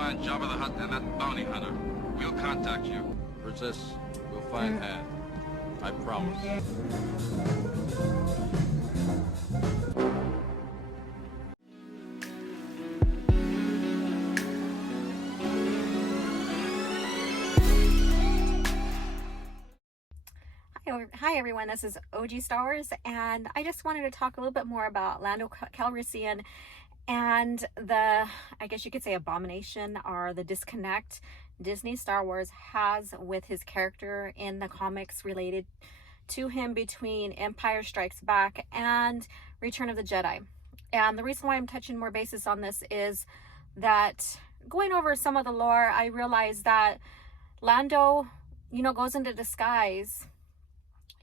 find Jabba the Hutt and that bounty hunter. We'll contact you. Princess, we'll find Han. I promise. Hi everyone, this is OG Star Wars, and I just wanted to talk a little bit more about Lando Calrissian and the, I guess you could say, abomination or the disconnect Disney Star Wars has with his character in the comics related to him between Empire Strikes Back and Return of the Jedi. And the reason why I'm touching more bases on this is that going over some of the lore, I realized that Lando, goes into disguise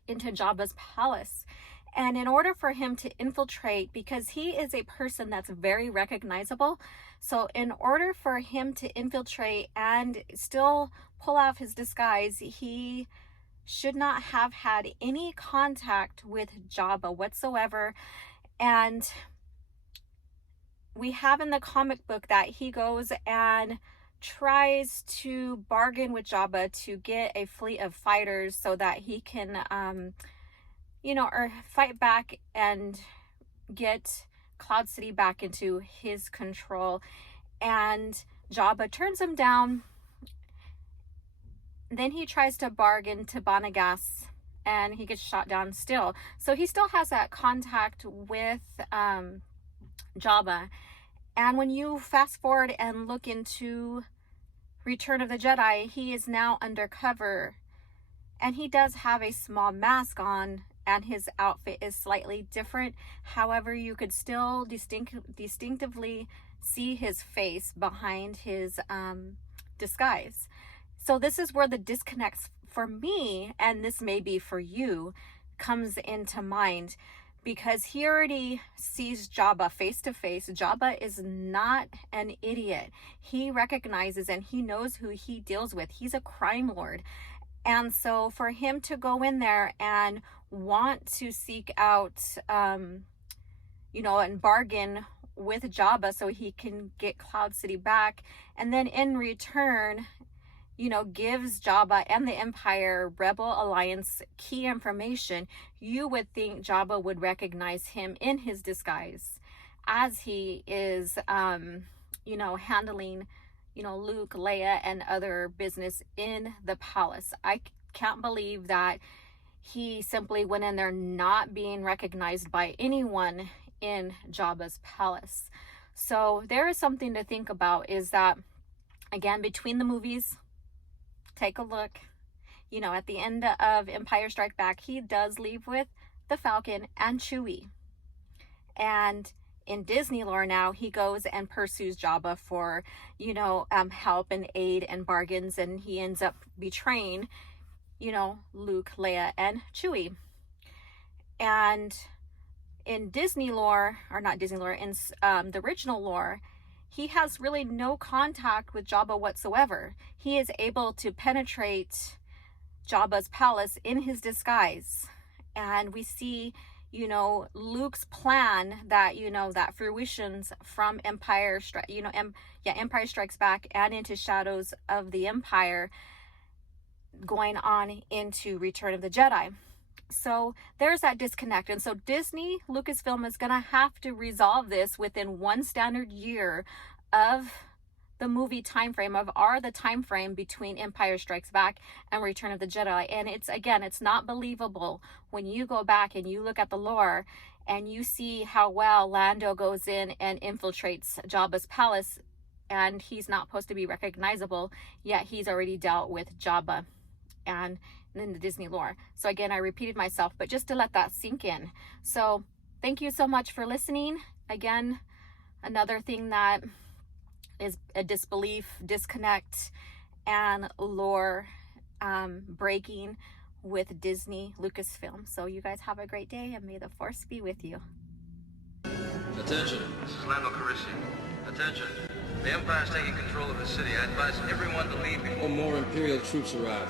into Jabba's palace, and in order for him to infiltrate, because he is a person that's very recognizable, so in order for him to infiltrate and still pull off his disguise, he should not have had any contact with Jabba whatsoever. And we have in the comic book that he goes and tries to bargain with Jabba to get a fleet of fighters so that he can or fight back and get Cloud City back into his control. And Jabba turns him down. Then he tries to bargain to Bonagas and he gets shot down still. So he still has that contact with Jabba. And when you fast forward and look into Return of the Jedi, he is now undercover, and he does have a small mask on, and his outfit is slightly different. However, you could still distinctively see his face behind his disguise. So this is where the disconnect for me, and this may be for you, comes into mind. Because he already sees Jabba face to face. Jabba is not an idiot. He recognizes and he knows who he deals with. He's a crime lord. And so for him to go in there and want to seek out, and bargain with Jabba so he can get Cloud City back, and then in return, gives Jabba and the Empire Rebel Alliance key information, you would think Jabba would recognize him in his disguise as he is, handling, Luke, Leia, and other business in the palace. I can't believe that he simply went in there not being recognized by anyone in Jabba's palace. So there is something to think about, is that, again, between the movies, take a look, at the end of Empire Strikes Back, he does leave with the Falcon and Chewie. And in Disney lore now, he goes and pursues Jabba for, help and aid and bargains, and he ends up betraying, Luke, Leia, and Chewie. And in Disney lore, or not Disney lore, in the original lore, he has really no contact with Jabba whatsoever. He is able to penetrate Jabba's palace in his disguise. And we see, Luke's plan that, that fruitions from Empire Strikes Back and into Shadows of the Empire going on into Return of the Jedi. So there's that disconnect. And so Disney, Lucasfilm, is going to have to resolve this within one standard year of the movie time frame, the time frame between Empire Strikes Back and Return of the Jedi. And it's not believable when you go back and you look at the lore and you see how well Lando goes in and infiltrates Jabba's palace, and he's not supposed to be recognizable, yet he's already dealt with Jabba and in the Disney lore. So again, I repeated myself, but just to let that sink in. So thank you so much for listening. Again, another thing that is a disbelief, disconnect, and lore breaking with Disney Lucasfilm. So you guys have a great day, and may the Force be with you. Attention, this is Lando Calrissian. Attention, the Empire's taking control of the city. I advise everyone to leave before More Imperial troops arrive.